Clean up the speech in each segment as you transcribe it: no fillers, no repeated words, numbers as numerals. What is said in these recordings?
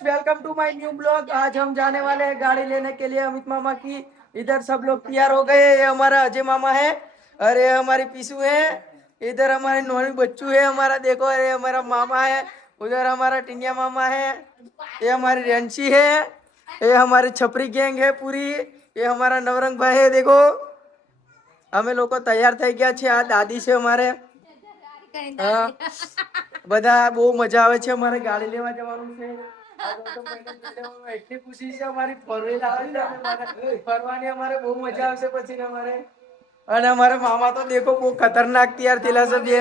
Welcome to my new blog. आज हम जाने वाले हैं गाड़ी लेने के लिए अमित मामा की। इधर सब लोग तैयार हो गए। ये हमारा अजय मामा है और ये हमारी पीसू है। इधर हमारे नोनी बच्चू है हमारा, देखो। अरे हमारा मामा है। उधर हमारा टिंडिया मामा है। ये हमारी रेंसी है। ये हमारी छपरी गैंग है पूरी। ये हमारा नवरंग भाई है, देखो। અમે લોકો તૈયાર થઈ ગયા છે। આ દાદી છે અમારે। હા, બધા બહુ મજા આવે છે। અમારે ગાડી લેવા જવાનું છે। એટલી ખુશી છે અમારી, ફરવેલ આવે છે અમારે ફરવાની, અમારે બહુ મજા આવશે પછી અમારે। અને અમારા મામા તો દેખો બહુ ખતરનાક તૈયાર થયેલા છે બે।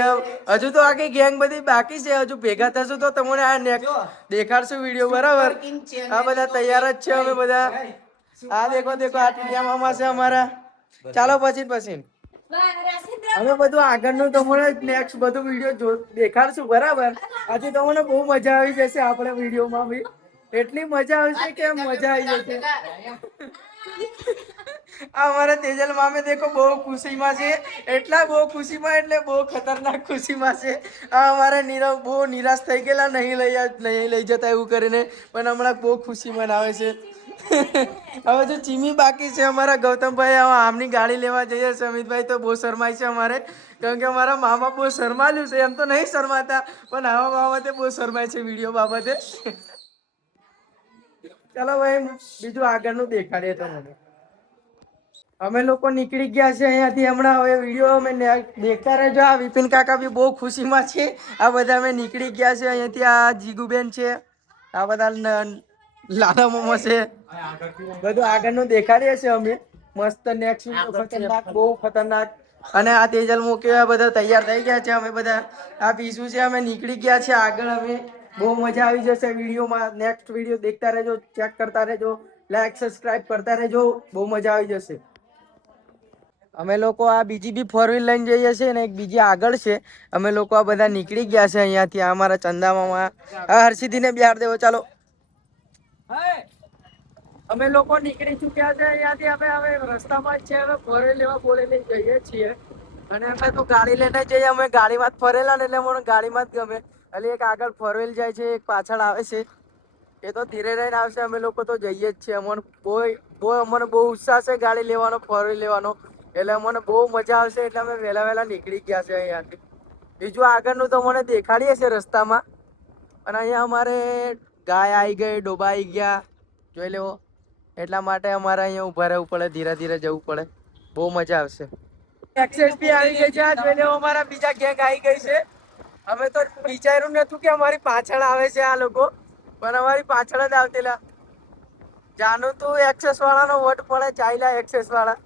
હજુ તો આખી ગેંગ બધી બાકી છે। હજુ ભેગા થશું તો તમને આ નેક્સ્ટ દેખાડશું વિડીયો, બરાબર? આ બધા તૈયાર જ છે અમે બધા। આ દેખો દેખો, આ ટીનિયા મામા છે અમારા। ચાલો પછી પછી હવે બધું આગળનું તમને નેક્સ્ટ બધું વિડીયો દેખાડશું, બરાબર? આજે તમને બહુ મજા આવી જશે આપણે વિડીયોમાં બી। એટલી મજા આવશે કે મજા આવી જશે। આ અમારા તેજલ મામે દેખો બહુ ખુશીમાં છે। એટલા બહુ ખુશીમાં એટલે બહુ ખતરનાક ખુશીમાં છે। આ અમારા નીરવ બહુ નિરાશ થઈ ગયેલા, નહીં લઈ જતા એવું કરીને, પણ હમણાં બહુ ખુશી મનાવે છે। હવે જો ચીમી બાકી છે અમારા ગૌતમભાઈ, આમની ગાડી લેવા જઈએ છે। અમિતભાઈ તો બહુ શરમાય છે અમારે, કારણ કે અમારા મામા બહુ શરમાલ્યું છે। એમ તો નહીં શરમાતા, પણ આવા બાબતે બહુ શરમાય છે વિડીયો બાબતે। ચાલો ભાઈ, બીજું આગળનું દેખાડીએ તમને। અમે લોકો નીકળી ગયા છે અહીંયાથી હમણાં। હવે વિડીયો અમે દેખતા રહેજો। આ વિપિન કાકા બી બહુ ખુશીમાં છે। આ બધા અમે નીકળી ગયા છે અહીંયાથી। આ જીગુબેન છે, આ બધા લાલા મોમો છે, બધું આગળનું દેખાડીએ છીએ અમે। મસ્ત નેક્સ્ટ ખતરનાક, બહુ ખતરનાક। અને આ તેજલ મૂકે બધા તૈયાર થઈ ગયા છે। અમે બધા આ પીસું છે, અમે નીકળી ગયા છે આગળ અમે। બહુ મજા આવી જશે વિડીયોમાં। નેક્સ્ટ વિડીયો દેખતા રહેજો, ચેક કરતા રહેજો, લાઈક સબસ્ક્રાઇબ કરતા રહેજો। બહુ મજા આવી જશે। અમે લોકો આ બીજી બી ફોર વ્હીલ લઈને જઈએ છીએ ને, એક બીજી આગળ છે। અમે લોકો આ બધા નીકળી ગયા છે અહીંયાથી। આ અમારા ચંદા મામા, આ હરસિદ્ધિ ને બિહાર દેવો, ચાલો। અમે લોકો નીકળી ચુક્યા છે અહીંયાથી। અમે હવે રસ્તામાં જ છે, હવે ફોર વ્હીલ લેવા બોલીને જઈએ છીએ। અને અમે તો ગાડી લઈને જઈએ, અમે ગાડીમાં જ ફરેલા ને, એટલે મને ગાડીમાં જ ગમે। એટલે એક આગળ ફોર વ્હીલ જાય છે, એક પાછળ આવે છે। એ તો ધીરે રહીને આવશે, અમે લોકો તો જઈએ જ છીએ। અમને બહુ ઉત્સાહ છે ગાડી લેવાનો, ફોર વ્હીલ લેવાનો। એટલે મને બહુ મજા આવશે, એટલે અમે વહેલા વહેલા નીકળી ગયા છે અહીંયાથી। બીજું આગળનું તો મને દેખાડીએ છે રસ્તામાં। અને અહીંયા અમારે ગાય આવી ગઈ, ડોબા આવી ગયા, જોઈ લેવો। એટલા માટે અમારે અહીંયા ઉભા રહેવું પડે, ધીરે ધીરે જવું પડે। બહુ મજા આવશે। એક્સેસ બી આવી ગઈ છે, આ જોઈ લેવો। અમારા બીજા ગેંગ આવી ગઈ છે। અમે તો વિચાર્યું નતું કે અમારી પાછળ આવે છે આ લોકો, પણ અમારી પાછળ જ આવતેલા। જાનું તું એક્સેસ વાળા નો વટ પડે, ચાલ્યા એક્સેસ વાળા।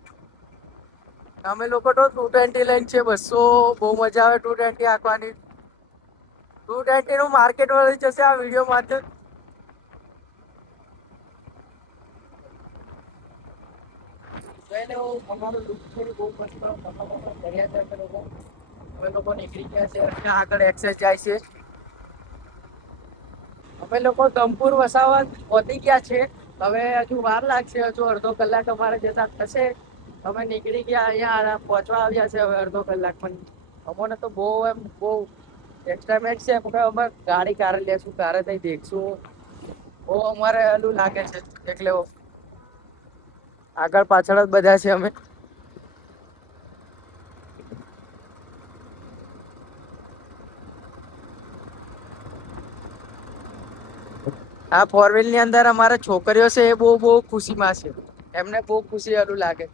અમે લોકો તો 220 લઈને છે, 200। બહુ મજા આવે 220 આંકવાની। 220 નું માર્કેટ વાળી જશે આ વિડીયો માં। અમારું લુક છે બહુ મસ્ત। અમે લોકો નીકળી ગયા છે, આગળ એક્સેસ જાય છે। અમે લોકો ધમપુર વસાવા પહોંચી ગયા છે। હવે હજુ વાર લાગશે, હજુ અડધો કલાક અમારે જતા થશે। અમે નીકળી ગયા, અહીંયા પહોંચવા આવ્યા છે હવે અડધો કલાકમાં। અમને તો બહુ એક્સાઇટમેન્ટ છે કે અમે ગાડી કારે લેશું, કારે તઈ દેખશું। બહુ અમારે એલું લાગે છે એટલે આગળ પાછળ જ બધા છે અમે। આ ફોર વ્હીલ ની અંદર અમારે છોકરીઓ છે, એ બહુ ખુશીમાં છે। એમને બહુ ખુશી વાળું લાગે।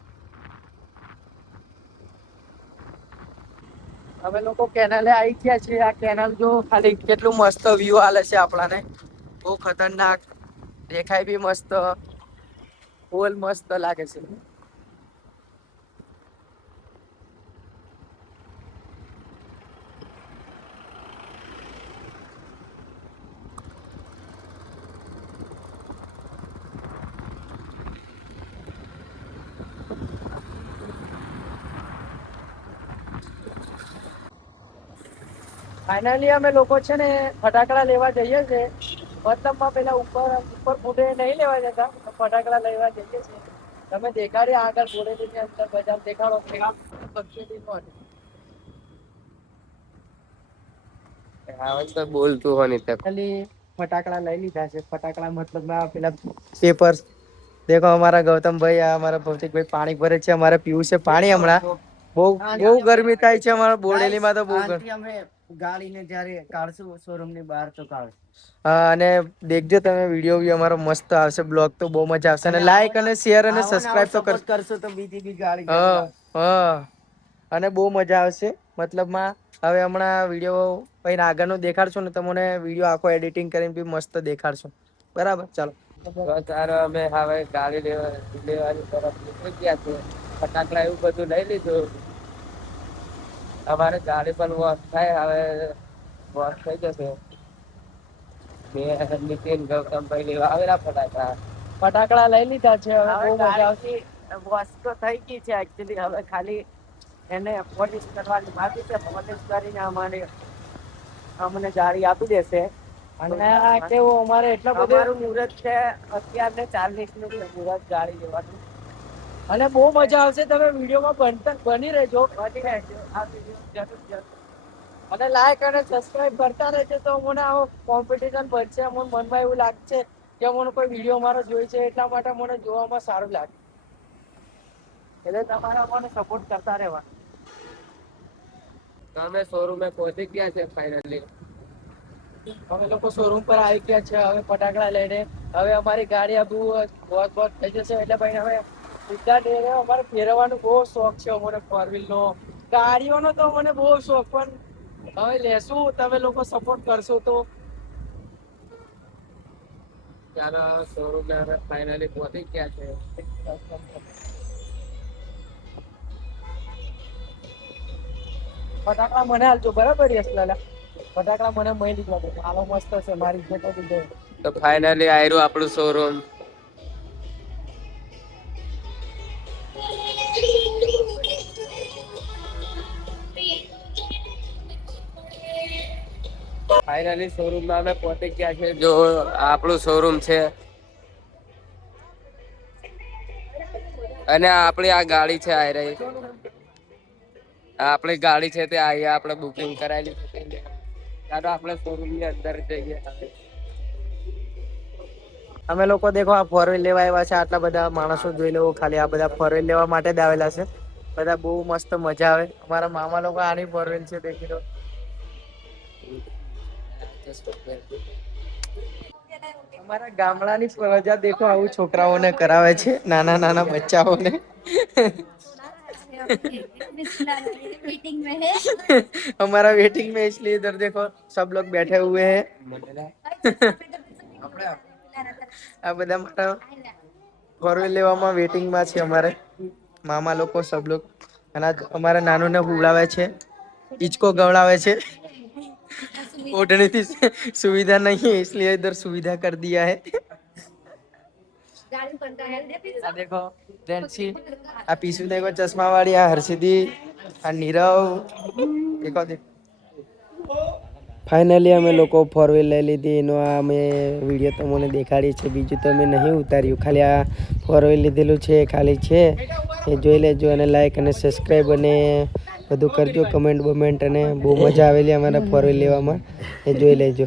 અમે લોકો કેનાલે આવી ગયા છીએ। આ કેનાલ જો ખાલી કેટલું મસ્ત વ્યૂ આલે છે આપણાને। બહુ ખતરનાક દેખાય બી મસ્ત, ફૂલ મસ્ત લાગે છે। ફાઇનલી અમે લોકો છે ને ફટાકડા લેવા જઈએ છે। મતલબમાં પેલા ઉપર ફૂટે નહીં લેવા જતા, ફટાકડા લેવા જઈએ છીએ। તમે દેખાડે આગળ બોડેલી અંદર બજાર દેખાડો। આવે તો બોલતું હોય ને તક. ફટાકડા લઈ લીધા છે. ફટાકડા મતલબ પેલા પેપર્સ. દેખો અમારા ગૌતમ ભાઈ, અમારા ભૌતિક ભાઈ પાણી ભરે છે. અમારે પીવું છે પાણી હમણાં. બહુ ગરમી થાય છે અમારા બોડેલીમાં તો બહુ ગરમી. ગાડીને જ્યારે કાઢશું શોરૂમ ની બહાર તો કાઢ. હા, અને દેખજો તમે વિડીયો બી અમારો મસ્ત આવશે. બ્લોગ તો બહુ મજા આવશે. અને લાઈક અને શેર અને સબસ્ક્રાઇબ તો કરશો તો બીજી બી ગાડી. હા, અને બહુ મજા આવશે. મતલબમાં હવે હમણાં વિડીયો કઈ આગળ નું દેખાડશો ને, તમને વિડીયો આખો એડિટિંગ કરીને બી મસ્ત દેખાડશો. બરાબર, ચાલો. તારો અમે હવે ગાડી લેવાની તરફ નીકળી ગયા છે. ફટાકડા એવું બધું લઈ લીધું. અમારે ગાડી પણ વોશ થાય, હવે વોશ થઈ જશે. નીતિન ગૌતમભાઈ લેવા આવેલા ફટાકડા લઈ લીધા છે. હવે બહુ મજા આવશે. વોશ તો થઈ ગઈ છે એકચ્યુઅલી. હવે ખાલી એને પોલિશ કરવાની બાકી છે. પોલિશ કરીને અમને ગાડી આપી દેશે. અને કેવું અમારે એટલો બધો મુહૂર્ત છે અત્યારે 40 નું મુહૂર્ત ગાડી લેવાનું. અને બહુ મજા આવશે. તમે વિડીયોમાં બની રહેજો. આ વિડીયો જરૂર. અને લાઈક અને સબસ્ક્રાઇબ કરતા રહેજો તો મને આવો કોમ્પિટિશન વધશે. મને મનમાં એવું લાગશે કે મને કોઈ વિડીયો મારો જોઈ છે, એટલા માટે મને જોવામાં સારું લાગે. એટલે તમારે મને સપોર્ટ કરતા રહેવા. અમે શોરૂમે પહોંચી ગયા છે ફાઇનલી. અમે લોકો શોરૂમ પર આવી ગયા છે હવે ફટાકડા લઈને. હવે અમારી ગાડી બહુ થઈ જશે એટલે ભાઈ હવે અમારે ફેરવવાનો બહુ શોખ છે. અમને ફોર વ્હીલ નો, ગાડીઓનો તો મને બહુ શોખ. પણ હવે લેશું, તમે લોકો સપોર્ટ કરશો તો. ચાલો, શોરૂમ હવે ફાઇનલી પહોંચી ગયા છે. ફટાકડા મને હાલજો, બરાબર યશલાલા? ફટાકડા મને મળી લીધા. આલો મસ્ત છે મારી જે. તો ફાઇનલી આવ્યું આપણું શોરૂમ. ફાઇનલી શોરૂમમાં અમે પહોંચી ગયા છે. જો આપણું શોરૂમ છે. અને આપણી આ ગાડી છે. આ રહી આપણી ગાડી છે. તે અહીંયા આપણે બુકિંગ કરાયેલી છે. ચાલો આપણે શોરૂમ ની અંદર જઈએ. અમે લોકો દેખો આ ફોર વ્હીલ લેવા આવ્યા છે. આટલા બધા માણસો જોઈ લેવો. ખાલી આ બધા ફોર વ્હીલ લેવા માટે જ આવેલા છે. બધા બહુ મસ્ત મજા આવે. અમારા મામા લોકો આની ફોર વ્હીલ છે દેખી લો. અમારા ગામડાની પ્રજા દેખો આવું છોકરાઓને કરાવે છે, નાના નાના બચ્ચાઓને. हमारा वेटिंग में इसलिए इधर देखो सब लोग बैठे हुए हैं. આ બધા મારા ફોર વ્હીલ લેવામાં વેટિંગમાં છે. અમારે મામા લોકો સબ લોગ. અને અમારા નાનું ને હુવડાવે છે, હિચકો ગવડાવે છે. उठने की सुविधा नहीं है इसलिए इधर सुविधा कर दिया है. આ દેખો જેન્સી, આ પીસુ દેખો ચશ્મા વાળી, આ હર્ષિદી, આ નીરવ. ફાઇનલી અમે લોકો ફોર વ્હીલ લઈ લીધી. એનો આ અમે વિડીયો તમને દેખાડી છે. બીજું તો અમે નહીં ઉતાર્યું. ખાલી આ ફોર વ્હીલ લીધેલું છે ખાલી છે. એ જોઈ લેજો. અને લાઈક અને સબસ્ક્રાઈબ અને બધું કરજો. કમેન્ટ બમેન્ટ. અને બહુ મજા આવેલી અમારા ફોર વ્હીલ લેવામાં. એ જોઈ લેજો.